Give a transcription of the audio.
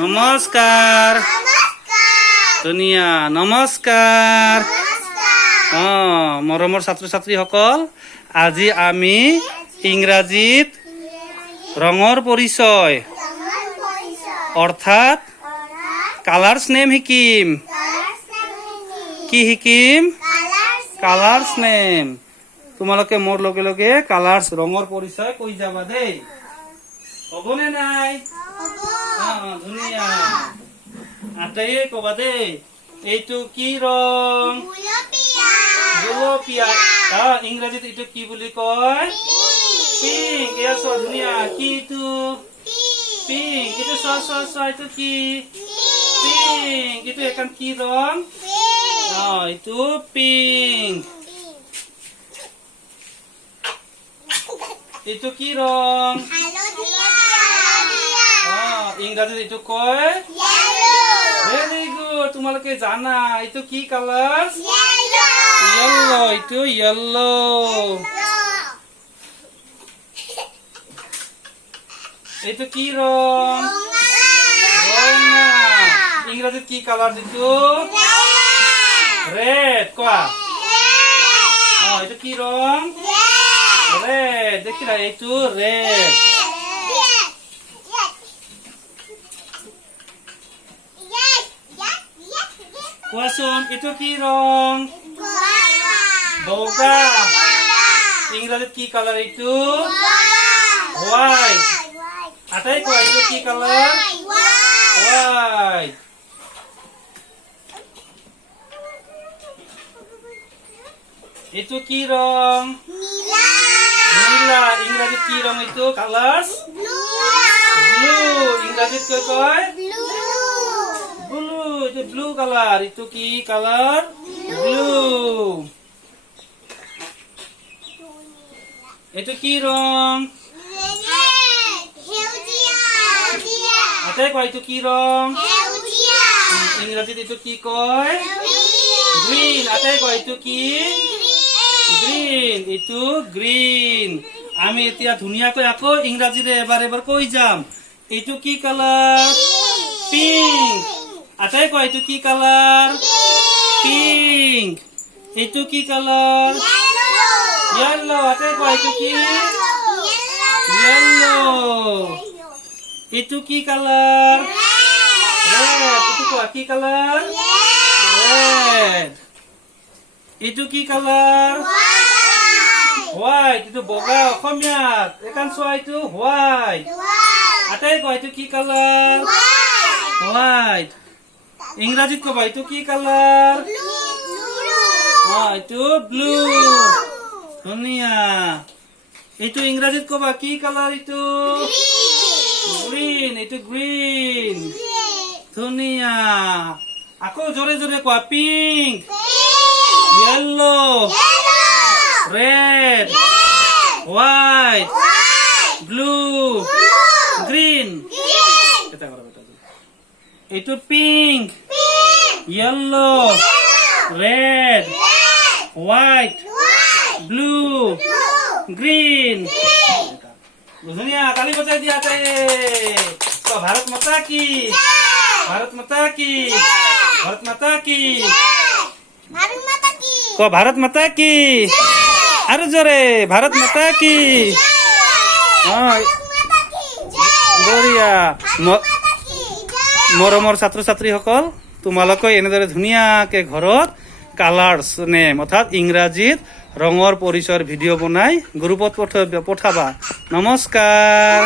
নমস্কাৰ ধুনীয়া নমস্কাৰ মৰমৰ ছাত্ৰ ছাত্ৰীসকল আজি আমি ইংৰাজীত ৰঙৰ পৰিচয় অৰ্থাৎ কালাৰ্ছ নেম শিকিম কি শিকিম কালাৰ্ছ নেম তোমালোকে মোৰ লগে লগে কালাৰ্ছ ৰঙৰ পৰিচয় কৈ যাবা দেই হ'বনে নাই ধুনীয়া আটাই কবা দেই এইটো কি ৰং গুলপীয়া ইংৰাজীত এইটো কি বুলি কয় পিংক এয়া চোৱা ধুনীয়া কি এইটো পিংক এইটো চোৱা এইটো কি পিংক এইটো এখন কি ৰং এইটো পিংক এইটো কি ৰং ইংৰাজীত এইটো কয় ভেৰি গুড তোমালোকে জানা এইটো কি কালাৰ য়েল্লো এইটো য়েল্লো এইটো কি ৰং ৰঙা ইংৰাজীত কি কালাৰ এইটো ৰেড কোৱা এইটো কি ৰং ৰেড দেখিলা এইটো ৰেড কোৱাচোন এইটো কি ৰং বগা ইংৰাজীত কি কালাৰ এইটো হোৱাইট আটাই কোৱা এইটো কি কালাৰ হোৱাইট এইটো কি ৰং নীলা ইংৰাজীত কি ৰং এইটো কালাৰ ব্লু ইংৰাজীত কৈ কয় ব্লু এইটো ব্লু কালাৰ এইটো কি কালাৰ ব্লু এইটো কি ৰং আটাই কয় এইটো কি ৰং ইংৰাজীত এইটো কি কয় গ্ৰীন আটাই কয় এইটো কি গ্ৰীন এইটো গ্ৰীন আমি এতিয়া ধুনীয়াকৈ আকৌ ইংৰাজীৰে এবাৰ কৈ যাম এইটো কি কালাৰ পিংক আটাই কয় এইটো কি কালাৰ পিংক এইটো কি কালাৰ য়েল্লো আটাই কয় এইটো কি য়েল্লো এইটো কি কালাৰ ৰেড এইটো কোৱা কি কালাৰ ৰেড এইটো কি কালাৰ হোৱাইট এইটো বগা অসমীয়াত এখন চোৱা এইটো হোৱাইট আটাই কয় এইটো কি কালাৰ হোৱাইট ইংৰাজীত কবা এইটো কি কালাৰ এইটো ব্লু ধুনীয়া এইটো ইংৰাজীত কবা কি কালাৰ এইটো গ্ৰীন এইটো গ্ৰীন ধুনীয়া আকৌ জোৰে জোৰে কোৱা pink yellow red white blue green এইটো pink yellow red white blue green ধুনীয়া তালি বজাই দিয়া তো ভাৰত মাতা কি ভাৰত মাতা কি ভাৰত মাতা কি কো ভাৰত মাতা কি আৰু জোৰে ভাৰত মাতা কি বঢ়িয়া মৰমৰ ছাত্ৰ ছাত্ৰীসকল তোমালোকে এনেদৰে ধুনীয়াকে ঘৰত কালাৰ্ছ নেম অৰ্থাৎ ইংৰাজীত ৰঙৰ পৰিচয়ৰ ভিডিঅ' বনাই গ্ৰুপত পঠাবা নমস্কাৰ।